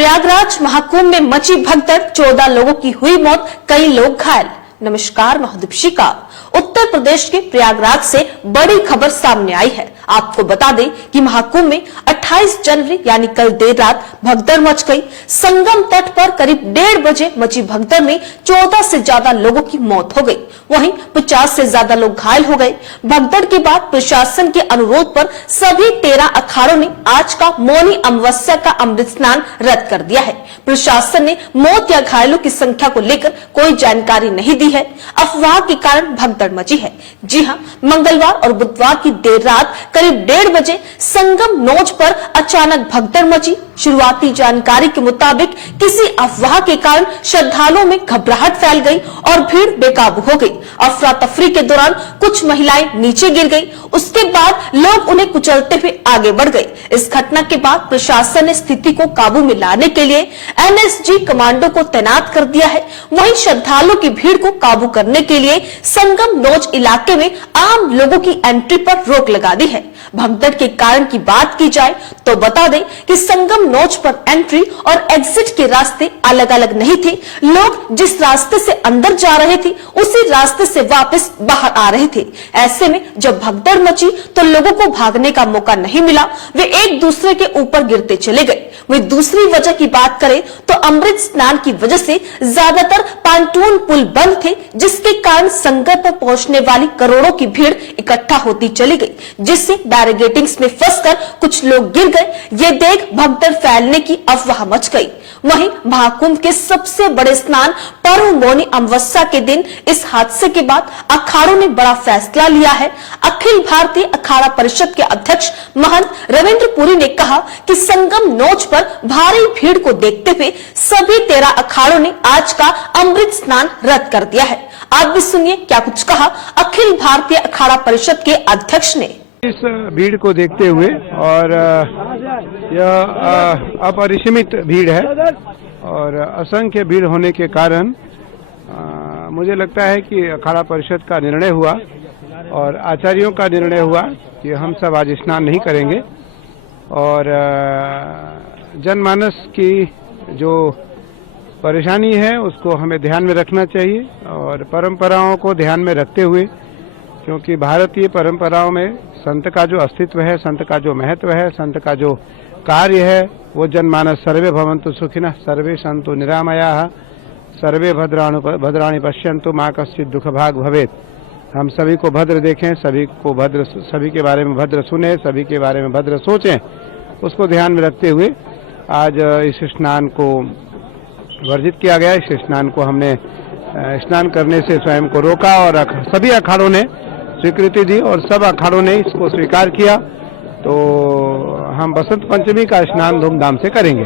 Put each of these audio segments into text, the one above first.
प्रयागराज महाकुंभ में मची भगदड़, 14 लोगों की हुई मौत, कई लोग घायल। नमस्कार, मैं हूं दीपिका। उत्तर प्रदेश के प्रयागराज से बड़ी खबर सामने आई है। आपको बता दें कि महाकुंभ में 28 जनवरी यानी कल देर रात भगदड़ मच गई। संगम तट पर करीब 1:30 बजे मची भगदड़ में 14 से ज्यादा लोगों की मौत हो गई, वहीं 50 से ज्यादा लोग घायल हो गए। भगदड़ के बाद प्रशासन के अनुरोध पर सभी 13 अखाड़ों ने आज का मौनी अमावस्या का अमृत स्नान रद्द कर दिया है। प्रशासन ने मौत या घायलों की संख्या को लेकर कोई जानकारी नहीं दी है। अफवाह के कारण भगदड़ मची है। जी हां, मंगलवार और बुधवार की देर रात करीब 1:30 बजे संगम नोच पर अचानक भगदड़ मची। शुरुआती जानकारी के मुताबिक किसी अफवाह के कारण श्रद्धालुओं में घबराहट फैल गई और भीड़ बेकाबू हो गई। अफरा तफरी के दौरान कुछ महिलाएं नीचे गिर गई, उसके बाद लोग उन्हें कुचलते हुए आगे बढ़ गए। इस घटना के बाद प्रशासन ने स्थिति को काबू में लाने के लिए एनएसजी कमांडो को तैनात कर दिया है। वहीं श्रद्धालुओं की भीड़ को काबू करने के लिए संगम नोच इलाके में आम लोगों की एंट्री पर रोक लगा दी है। भगदड़ के कारण की बात की जाए तो बता दें कि संगम नोच पर एंट्री और एग्जिट के रास्ते अलग अलग नहीं थे। लोग जिस रास्ते से अंदर जा रहे थे उसी रास्ते से वापस बाहर आ रहे थे। ऐसे में जब भगदड़ मची तो लोगों को भागने का मौका नहीं मिला, वे एक दूसरे के ऊपर गिरते चले गए। वहीं दूसरी वजह की बात करें तो अमृत स्नान की वजह से ज्यादातर पांटून पुल बंद थे, जिसके कारण संगम पर पहुंचने वाली करोड़ों की भीड़ इकट्ठा होती चली गई, जिससे बैरिकेडिंग्स में फंसकर कुछ लोग गिर गए। ये देख भगदड़ फैलने की अफवाह मच गई। वहीं महाकुंभ के सबसे बड़े स्नान पर्व मौनी अमावस्या के दिन इस हादसे के बाद अखाड़ों ने बड़ा फैसला लिया है। अखिल भारतीय अखाड़ा परिषद के अध्यक्ष महंत रविंद्र पुरी ने कहा कि संगम नोच पर भारी भीड़ को देखते हुए सभी 13 अखाड़ों ने आज का अमृत स्नान रद्द कर दिया है। आप भी सुनिए क्या कुछ कहा अखिल भारतीय अखाड़ा परिषद के अध्यक्ष ने। इस भीड़ को देखते हुए और यह अपरिसीमित भीड़ है और असंख्य भीड़ होने के कारण मुझे लगता है कि अखाड़ा परिषद का निर्णय हुआ और आचार्यों का निर्णय हुआ कि हम सब आज स्नान नहीं करेंगे और जनमानस की जो परेशानी है उसको हमें ध्यान में रखना चाहिए और परंपराओं को ध्यान में रखते हुए, क्योंकि भारतीय परंपराओं में संत का जो अस्तित्व है, संत का जो महत्व है, संत का जो कार्य है वो जनमानस सर्वे भवन्तु सुखिनः सर्वे सन्तु निरामयाः सर्वे भद्राणि पश्यन्तु मा कश्चित् दुःख भाग् भवेत्। हम सभी को भद्र देखें, सभी के बारे में भद्र सुने, सभी के बारे में भद्र सोचें, उसको ध्यान में रखते हुए आज इस स्नान को वर्जित किया गया। इस स्नान को हमने स्नान करने से स्वयं को रोका और सभी अखाड़ों ने स्वीकृति दी और सब अखाड़ों ने इसको स्वीकार किया। तो हम बसंत पंचमी का स्नान धूमधाम से करेंगे।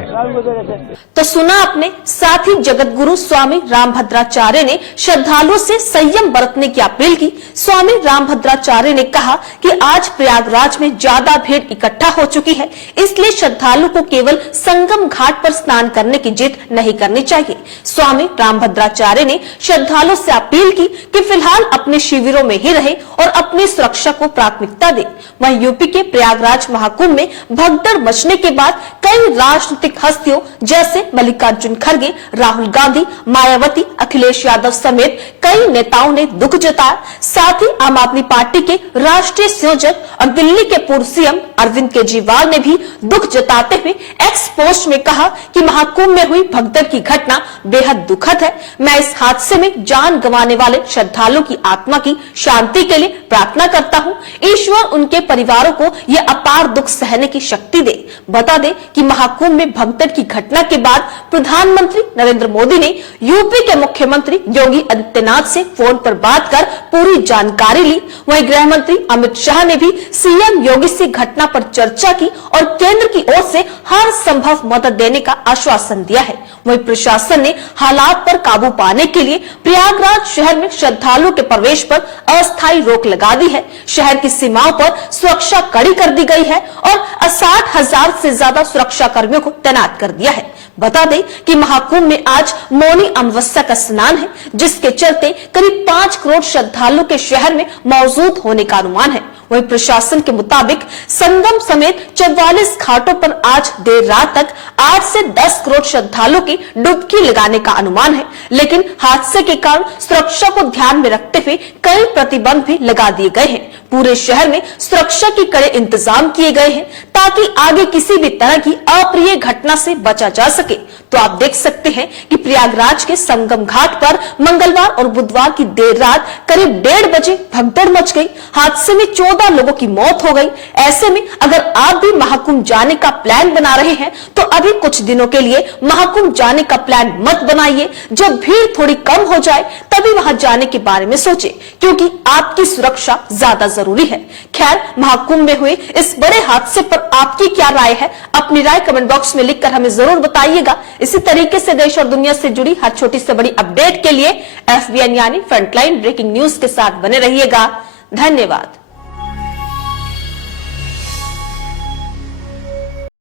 तो सुना आपने, साथ ही जगत गुरु स्वामी रामभद्राचार्य ने श्रद्धालुओं से संयम बरतने की अपील की। स्वामी रामभद्राचार्य ने कहा कि आज प्रयागराज में ज्यादा भीड़ इकट्ठा हो चुकी है, इसलिए श्रद्धालु को केवल संगम घाट पर स्नान करने की जिद नहीं करनी चाहिए। स्वामी रामभद्राचार्य ने श्रद्धालुओं से अपील की कि फिलहाल अपने शिविरों में ही रहे और अपनी सुरक्षा को प्राथमिकता दे। वहीं यूपी के प्रयागराज महाकुंभ में भगदड़ मचने के बाद कई राजनीतिक हस्तियों जैसे मल्लिकार्जुन खड़गे, राहुल गांधी, मायावती, अखिलेश यादव समेत कई नेताओं ने दुख जताया। साथ ही आम आदमी पार्टी के राष्ट्रीय संयोजक और दिल्ली के पूर्व सीएम अरविंद केजरीवाल ने भी दुख जताते हुए एक्स पोस्ट में कहा कि महाकुंभ में हुई भगदड़ की घटना बेहद दुखद है। मैं इस हादसे में जान गंवाने वाले श्रद्धालुओं की आत्मा की शांति के लिए प्रार्थना करता हूँ। ईश्वर उनके परिवारों को यह अपार दुख सहने की शक्ति दे। बता दें कि महाकुंभ में भगदड़ की घटना के बाद प्रधानमंत्री नरेंद्र मोदी ने यूपी के मुख्यमंत्री योगी आदित्यनाथ से फोन पर बात कर पूरी जानकारी ली। वहीं गृह मंत्री अमित शाह ने भी सीएम योगी से घटना पर चर्चा की और केंद्र की ओर से हर संभव मदद देने का आश्वासन दिया है। वहीं प्रशासन ने हालात पर काबू पाने के लिए प्रयागराज शहर में श्रद्धालुओं के प्रवेश पर अस्थायी रोक लगा दी है। शहर की सीमाओं पर सुरक्षा कड़ी कर दी गई है और 60,000 से ज्यादा सुरक्षा कर्मियों को तैनात कर दिया है। बता दें कि महाकुंभ में आज मौनी अमावस्या का स्नान है, जिसके चलते करीब 5 करोड़ श्रद्धालुओं के शहर में मौजूद होने का अनुमान है। वहीं प्रशासन के मुताबिक संगम समेत 44 घाटों पर आज देर रात तक 8 से 10 करोड़ श्रद्धालुओं की डुबकी लगाने का अनुमान है, लेकिन हादसे के कारण सुरक्षा को ध्यान में रखते हुए कई प्रतिबंध भी लगा दिए गए हैं। पूरे शहर में सुरक्षा के कड़े इंतजाम किए गए हैं ताकि आगे किसी भी तरह की अप्रिय घटना से बचा जा सके। तो आप देख सकते हैं कि प्रयागराज के संगम घाट पर मंगलवार और बुधवार की देर रात करीब 1:30 बजे भगदड़ मच गई। हादसे में 14 लोगों की मौत हो गई। ऐसे में अगर आप भी महाकुंभ जाने का प्लान बना रहे हैं तो अभी कुछ दिनों के लिए महाकुंभ जाने का प्लान मत बनाइए। जब भीड़ थोड़ी कम हो जाए तभी वहां जाने के बारे में सोचें, क्योंकि आपकी सुरक्षा ज्यादा जरूरी है। खैर, महाकुंभ में हुए इस बड़े हादसे पर आपकी क्या राय है? अपनी राय कमेंट बॉक्स में लिखकर हमें जरूर बताइएगा। इसी तरीके से देश और दुनिया से जुड़ी हर छोटी से बड़ी अपडेट के लिए FBN यानी फ्रंटलाइन ब्रेकिंग न्यूज के साथ बने रहिएगा। धन्यवाद।